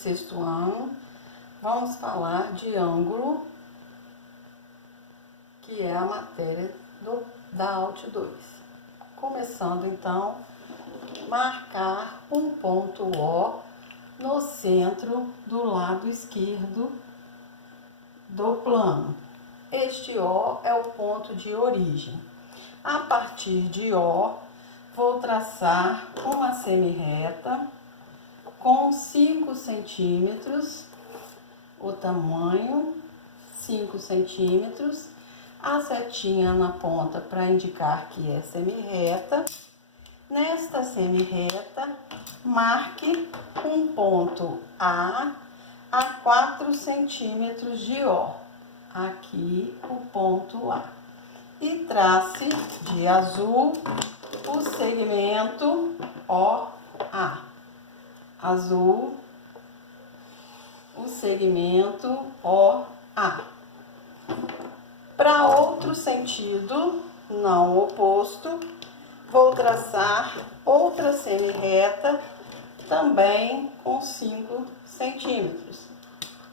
sexto ano, vamos falar de ângulo, que é a matéria da Alt 2. Começando então, marcar um ponto O no centro do lado esquerdo do plano. Este O é o ponto de origem. A partir de O, vou traçar uma semirreta com 5 centímetros, o tamanho 5 centímetros, a setinha na ponta para indicar que é semirreta. Nesta semirreta, marque um ponto A 4 centímetros de O. Aqui o ponto A. E trace de azul o segmento OA. Azul, o segmento OA. Para outro sentido, não oposto, vou traçar outra semirreta, também com 5 centímetros.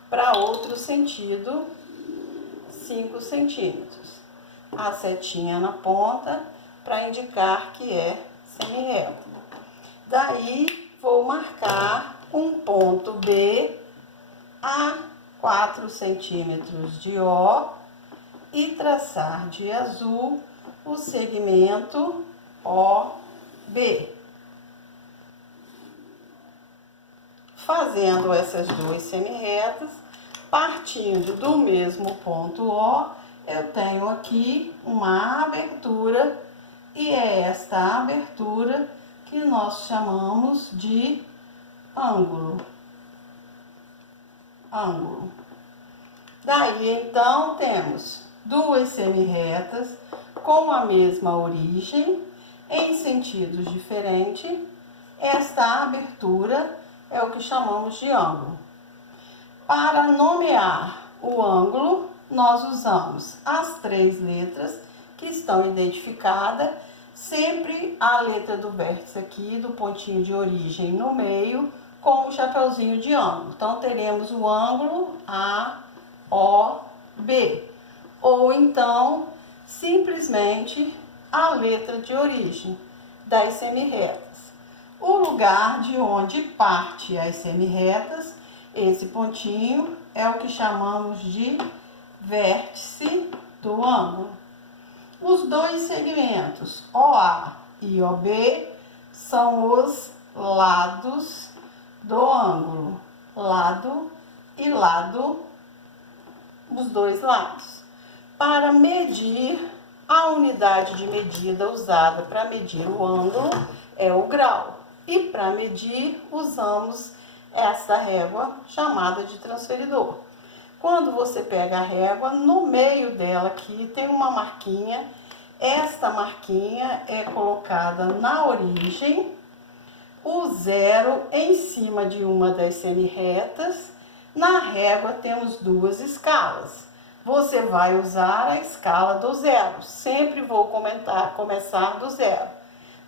Para outro sentido, 5 centímetros. A setinha na ponta para indicar que é semirreta. Daí, vou marcar um ponto B a 4 centímetros de O e traçar de azul o segmento OB. Fazendo essas duas semirretas, partindo do mesmo ponto O, eu tenho aqui uma abertura e é esta abertura que nós chamamos de ângulo. Ângulo. Daí, então, temos duas semirretas com a mesma origem, em sentidos diferentes. Esta abertura é o que chamamos de ângulo. Para nomear o ângulo, nós usamos as 3 letras que estão identificadas, sempre a letra do vértice aqui, do pontinho de origem no meio, com o chapeuzinho de ângulo. Então, teremos o ângulo AOB. Ou então, simplesmente a letra de origem das semirretas. O lugar de onde parte as semirretas, esse pontinho, é o que chamamos de vértice do ângulo. Os dois segmentos, OA e OB, são os lados do ângulo. Lado e lado, os dois lados. Para medir, a unidade de medida usada para medir o ângulo é o grau. E para medir, usamos essa régua chamada de transferidor. Quando você pega a régua, no meio dela aqui tem uma marquinha. Esta marquinha é colocada na origem, o 0 em cima de uma das semirretas. Na régua temos 2 escalas. Você vai usar a escala do 0. Sempre vou começar do 0.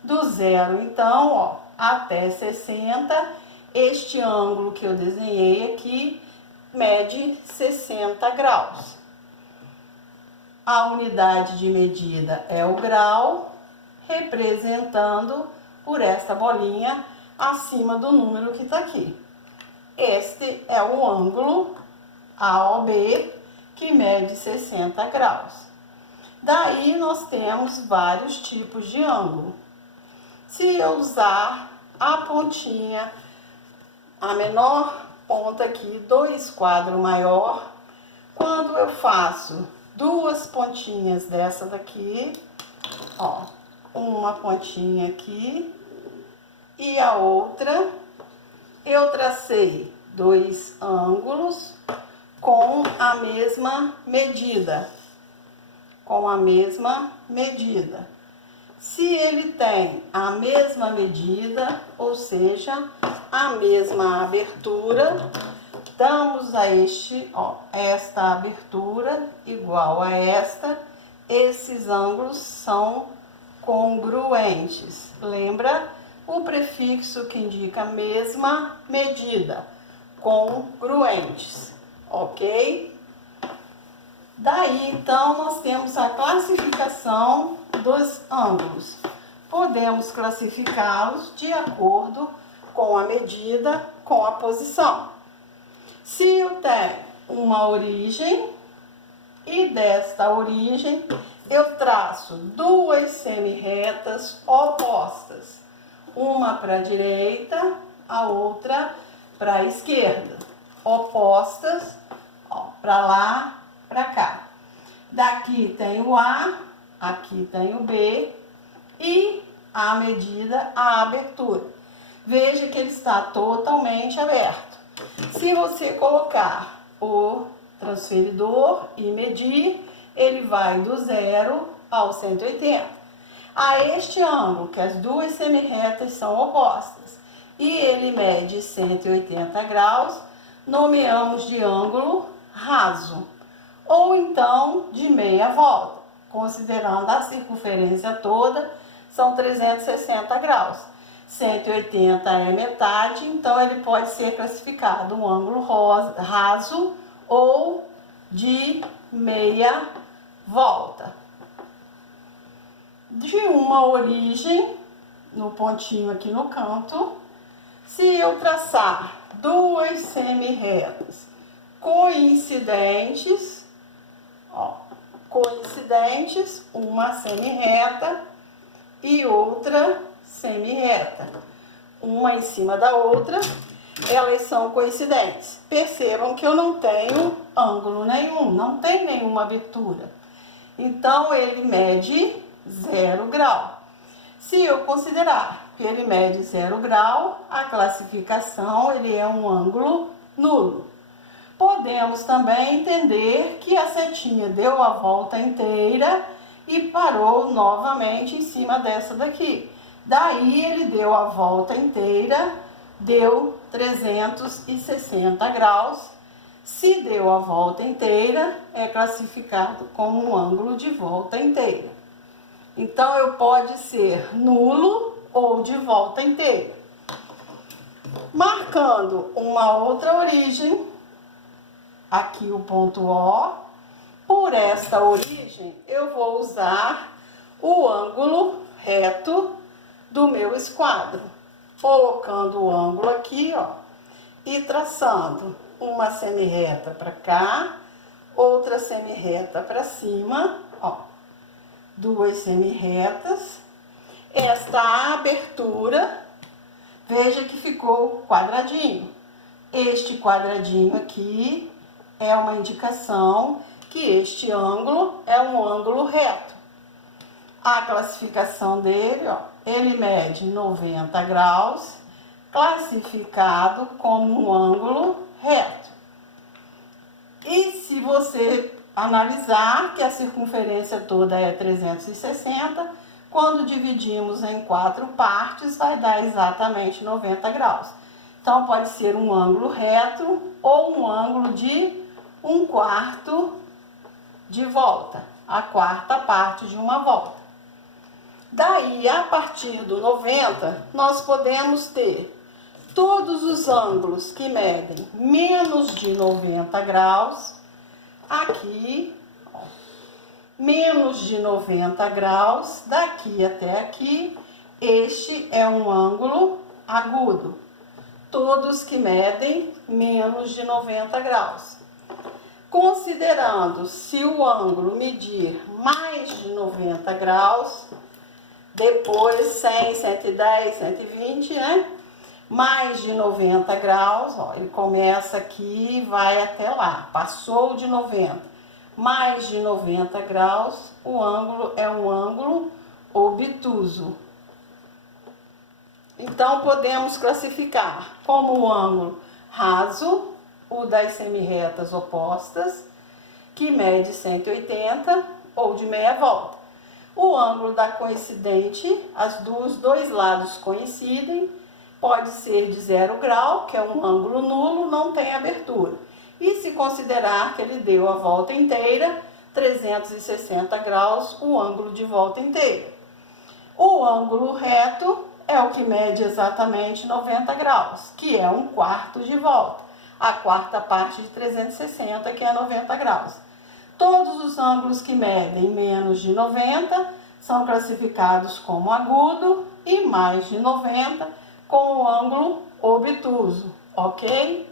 Do 0, então, ó, até 60, este ângulo que eu desenhei aqui mede 60 graus. A unidade de medida é o grau, representando por esta bolinha acima do número que está aqui. Este é o ângulo AOB, que mede 60 graus. Daí nós temos vários tipos de ângulo. Se eu usar a pontinha, a menor ponta aqui do esquadro maior, quando eu faço 2 pontinhas dessa daqui, ó, uma pontinha aqui e a outra, eu tracei 2 ângulos com a mesma medida. Se ele tem a mesma medida, ou seja, a mesma abertura, damos a esta abertura igual a esta. Esses ângulos são congruentes. Lembra o prefixo que indica mesma medida. congruentes, ok? Daí, então, nós temos a classificação dos ângulos. Podemos classificá-los de acordo com a medida, com a posição. Se eu tenho uma origem e desta origem eu traço duas semi-retas opostas, uma para a direita, a outra para a esquerda, opostas, para lá, para cá. Daqui tem o A, aqui tem o B e a medida, a abertura. Veja que ele está totalmente aberto. Se você colocar o transferidor e medir, ele vai do 0 ao 180. A este ângulo, que as duas semi-retas são opostas, e ele mede 180 graus, nomeamos de ângulo raso, ou então de meia volta, considerando a circunferência toda, são 360 graus. 180 é metade, então ele pode ser classificado um ângulo raso ou de meia volta. De uma origem, no pontinho aqui no canto, se eu traçar duas semi-retas coincidentes, uma semi-reta e outra semi-reta, uma em cima da outra, elas são coincidentes. Percebam que eu não tenho ângulo nenhum, não tem nenhuma abertura. Então, ele mede 0 grau. Se eu considerar que ele mede 0 grau, a classificação ele é um ângulo nulo. Podemos também entender que a setinha deu a volta inteira e parou novamente em cima dessa daqui. Daí ele deu a volta inteira, deu 360 graus. Se deu a volta inteira, é classificado como um ângulo de volta inteira. Então, eu pode ser nulo ou de volta inteira. Marcando uma outra origem, aqui o ponto O, por esta origem, eu vou usar o ângulo reto do meu esquadro, colocando o ângulo aqui, e traçando uma semi-reta para cá, outra semi-reta para cima, duas semi-retas. Esta abertura, veja que ficou quadradinho. Este quadradinho aqui é uma indicação que este ângulo é um ângulo reto. A classificação dele, ele mede 90 graus, classificado como um ângulo reto. E se você analisar que a circunferência toda é 360, quando dividimos em 4 partes, vai dar exatamente 90 graus. Então, pode ser um ângulo reto ou um ângulo de 1/4 de volta, a quarta parte de uma volta. Daí, a partir do 90, nós podemos ter todos os ângulos que medem menos de 90 graus, aqui, menos de 90 graus, daqui até aqui, este é um ângulo agudo. Todos que medem menos de 90 graus. Considerando se o ângulo medir mais de 90 graus, depois 100, 110, 120, né? Mais de 90 graus, ele começa aqui e vai até lá, passou de 90. Mais de 90 graus, o ângulo é um ângulo obtuso. Então, podemos classificar como o ângulo raso, o das semi-retas opostas, que mede 180 ou de meia volta. O ângulo da coincidente, os dois lados coincidem, pode ser de 0 grau, que é um ângulo nulo, não tem abertura. E se considerar que ele deu a volta inteira, 360 graus, o ângulo de volta inteira. O ângulo reto é o que mede exatamente 90 graus, que é 1/4 de volta. a quarta parte de 360, que é 90 graus. Todos os ângulos que medem menos de 90 são classificados como agudo e mais de 90 com o ângulo obtuso, ok?